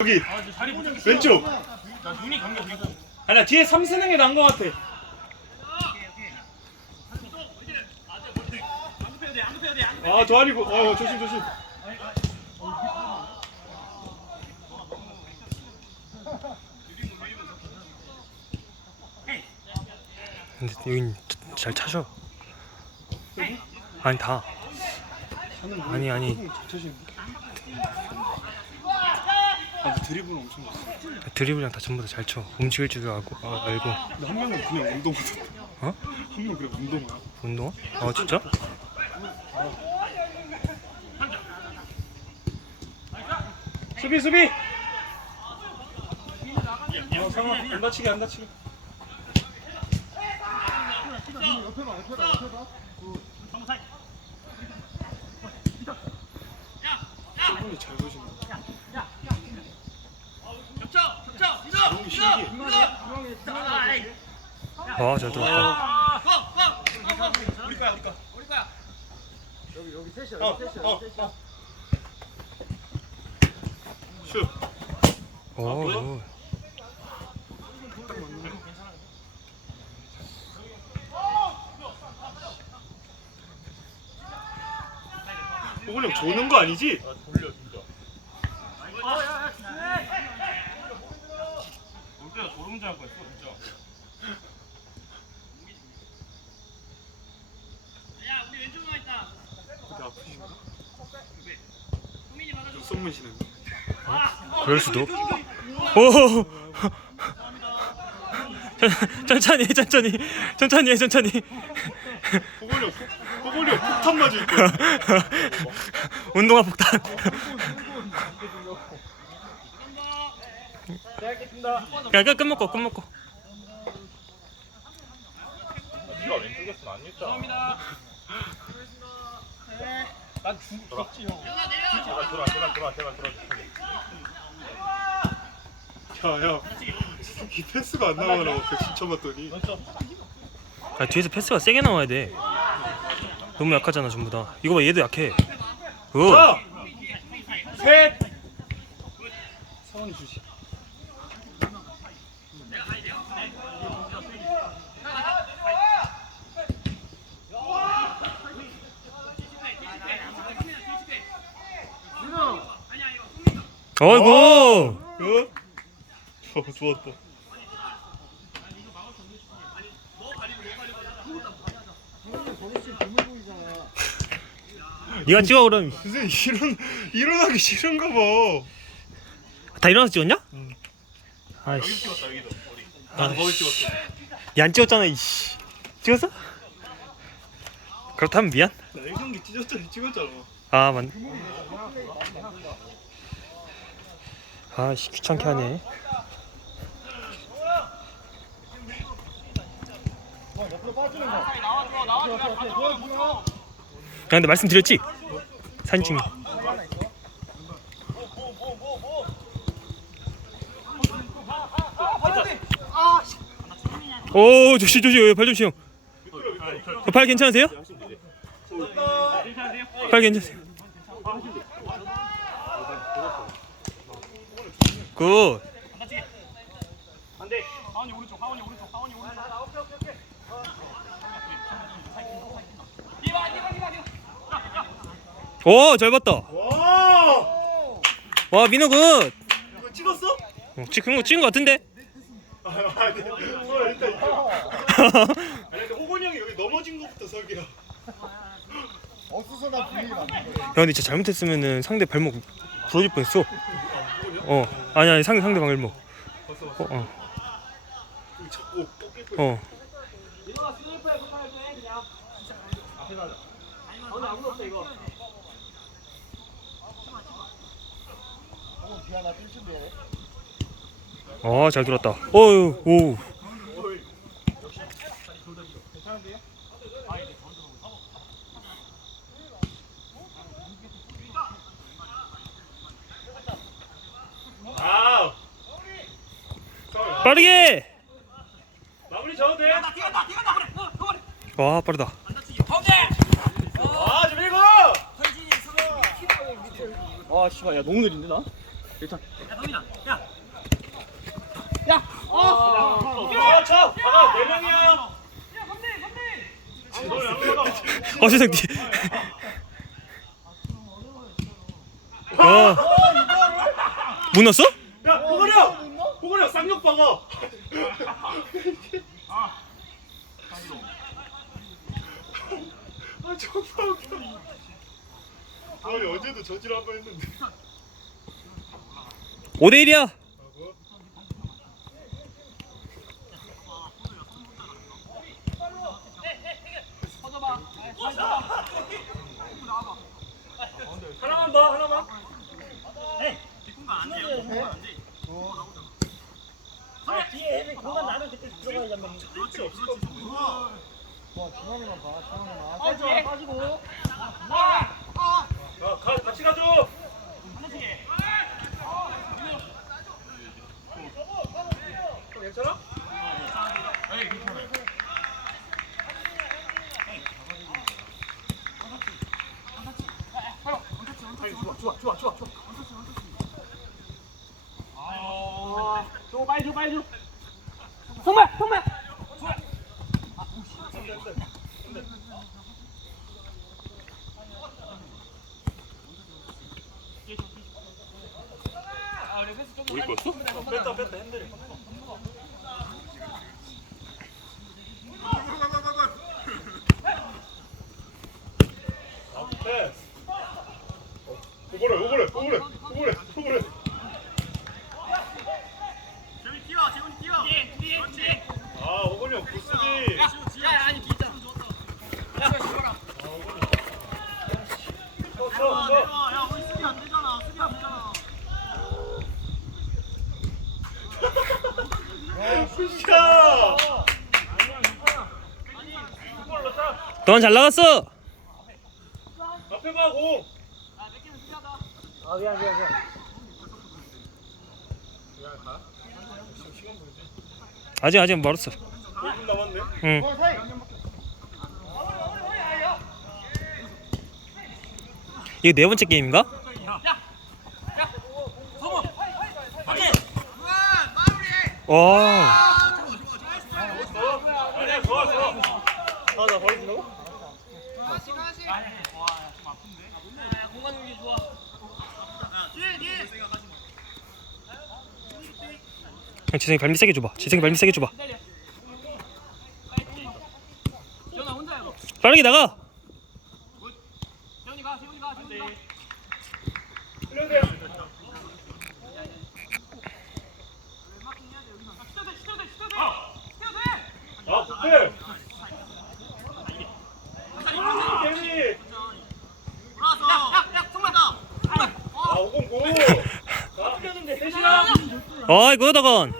여기 아. 왼쪽 나 눈이 감겨 그리고. 아니야 뒤에 삼 쓰는 게 나은 것 같아 아 도아리고 어 조심 조심 근데 여긴 잘 차셔. 아니 다 아니, 아니. 아 드리블 엄청 좋아 드리블이랑 다 전부 다 잘 쳐. 움직일 줄도 알고 아, 알고. 근데 한 명은 그냥 운동하던데 어? 한 명은 그냥 운동이야 운동화? 아 진짜? 수비 수비 어 상황 안 다치게 안 다치게 저분이 잘 보시네 우리 거야 우리 거 우리 거야 여기 여기 셋이야 어, 어, 어. 슛 오. 오. 호글령 조는 거 아니지? 돌려 진짜. 올 때가 졸음 잘거 있어 진짜. 어디 아프신가? 눈썹 문신은 그럴 수도. 오. 천천히 해, 천천히 천천히 해 천천히 호글령 호글령 폭탄 맞을 거야 운동화 폭탄 그냥 끝, 끝 먹고 끝 먹고. 네가 왼쪽이었으면 안 했잖아. 난 죽었지 형. 제발 들어와. 제발 들어와 제발 들어와. 야야 이 패스가 안 나가라고 백신 쳐봤더니. 아, 뒤에서 패스가 세게 나와야 돼. 너무 약하잖아 전부 다. 이거 봐 얘도 약해. 오. 자! 셋! 성원이 주시 어이구 어? 어 좋았다 네가 찍어 그럼 선생님 일어나, 일어나기 싫은가 봐 다 일어나서 찍었냐? 응. 아이씨 찍었다 여기도. 아, 거기 찍었어. 얘안 찍었잖아 이씨. 찍었어? 그렇다면 미안. 나 1경기 찢었잖아 찍었잖아. 아 맞네. 아씨 귀찮게 하네. 야 근데 말씀드렸지? 사진 찍는 거. 오 조심 조심 발 조심 어, 발 괜찮으세요? 발 괜찮으세요? 굿 안돼. 하원이 오른쪽 하원이 오른쪽 하원이 오른쪽. 오, 잘 봤다. 와 와, 민호 굿. 찍었어? 어, 찍은 거 찍은 거 같은데? 아 아니 뭐 일단 이거 아니 근데 호건이 형이 여기 넘어진 것부터 설계야 야, 근데 진짜 잘못했으면은 상대 발목 부러질 뻔했어. 어, 아니 아니 상대 상대 발목. 어, 어, 여기 자꾸 꺾일 거야 어. 아, 잘 들었다. 어유, 오. 아 빠르게. 마무리 져도 돼? 와, 빠르다. 아 지금 이거 아 씨발 야 너무 느린데 나? 일단. 가가 네 명이야. 어 뒤. 어. 못 넣었어? 야, 호건이야. 호건이야, 쌍욕 박아. 아, 존나 웃겨. 아니 어제도 저질 한 번 했는데. 5대 1이야. 하나만 더, 하나만. 뒤에 공간 나면 그때 들어가야 잡는 그렇지, 없을 것 빠지고 빠지고. 야, 가, 같이 가줘. 형 괜찮아? 줘 빨리 줘 빨리 줘. 정말 정말 우리 거였어? 뺐다, 뺐다, 핸들이. 아, 패스. 오버래, 오버래, 오버래, 오버래, 오버래. 아, 오버리 형 굿수비. 너만 잘 나갔어. 앞에 봐, 공. 아 미안 미안 미안 아직 아직 멀었어. 1분 남았네. 응. 이게 네 번째 게임인가? 와. 형 지성이 발밑 세게 줘봐. 지성이 발밑 세게 줘봐. 빠르게 나가. 흘려대. 아, 급해. 데미. 아, 오공 고. 자, 셋이야. 어이 그거다건.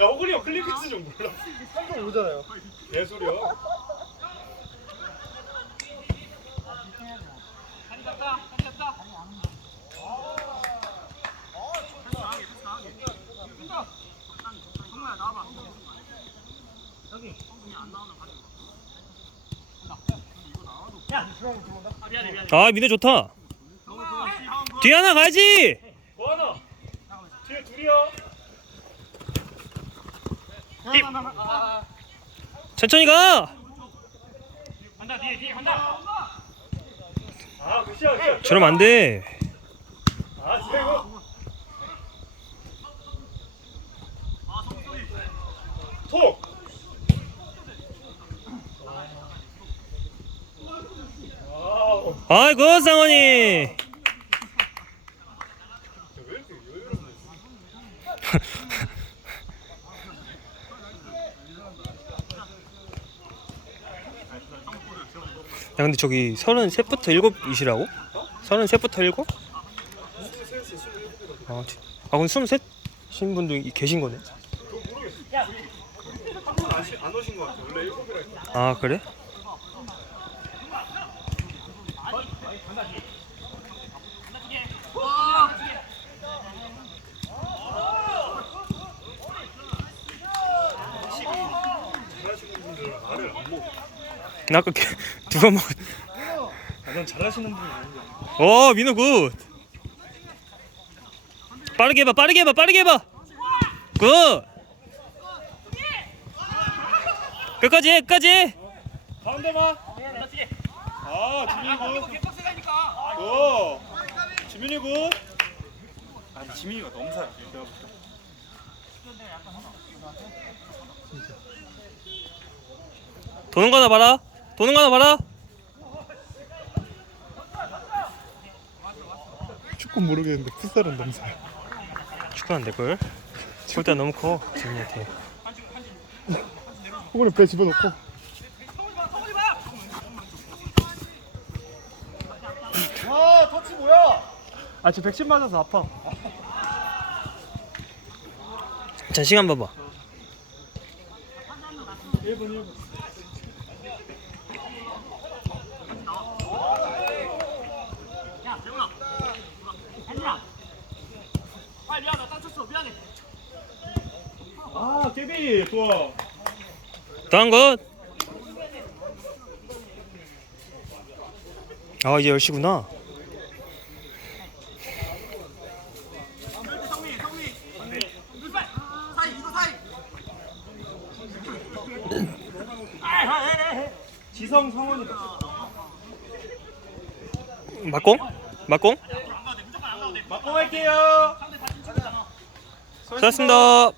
야, 호근이 형 클리피스 좀 몰라. 깜짝 오잖아요 예술이야. 아 미네 좋다. 뒤에 하나 가야지. 뭐 하나? 뒤에 둘이야. 천천히 가. 간다 뒤에 뒤에 간다 아, 굿이야. 저러면 안 돼. 아, 세고. 톡. 와우. 아이고 상원이. 야 근데 저기 서른 셋부터 일곱이시라고? 서른 셋부터 일곱? 아, 지- 아 그럼 스물 셋신 분도 이- 계신 거네. 안, 시- 안 오신 것 같아. 원래 일곱이라 했어. 아 그래? 잘하시는 분들 알을 안 먹어. 나 아까 걔- 누가 먹? 아, 넌 잘하시는 분이 아니야. 오 민호 굿 빠르게 해봐 빠르게 해봐 빠르게 해봐 굿 끝까지 해 끝까지 해. 가운데만. 아, 지민이 굿. 굿. 지민이 굿. 아, 근데 지민이가 너무 잘해. 내가 볼 때. 도는 거나 봐라 도는 거나 봐라 축구 모르겠는데 풋살은 잘. 축구는 안 될걸 골대 너무 커 지민이한테 호건이 배 집어넣고. 아, 터치 뭐야? 아, 지금 백신 맞아서 아파. 자 시간 봐봐 1분 1분. 아 미안해 아. 다음 것. 아 이제 10시구나 성민 성민 룰빨 사이 이거 사이 지성 성원이다. 막공? 막공? 막고 갈게요. 수고하셨습니다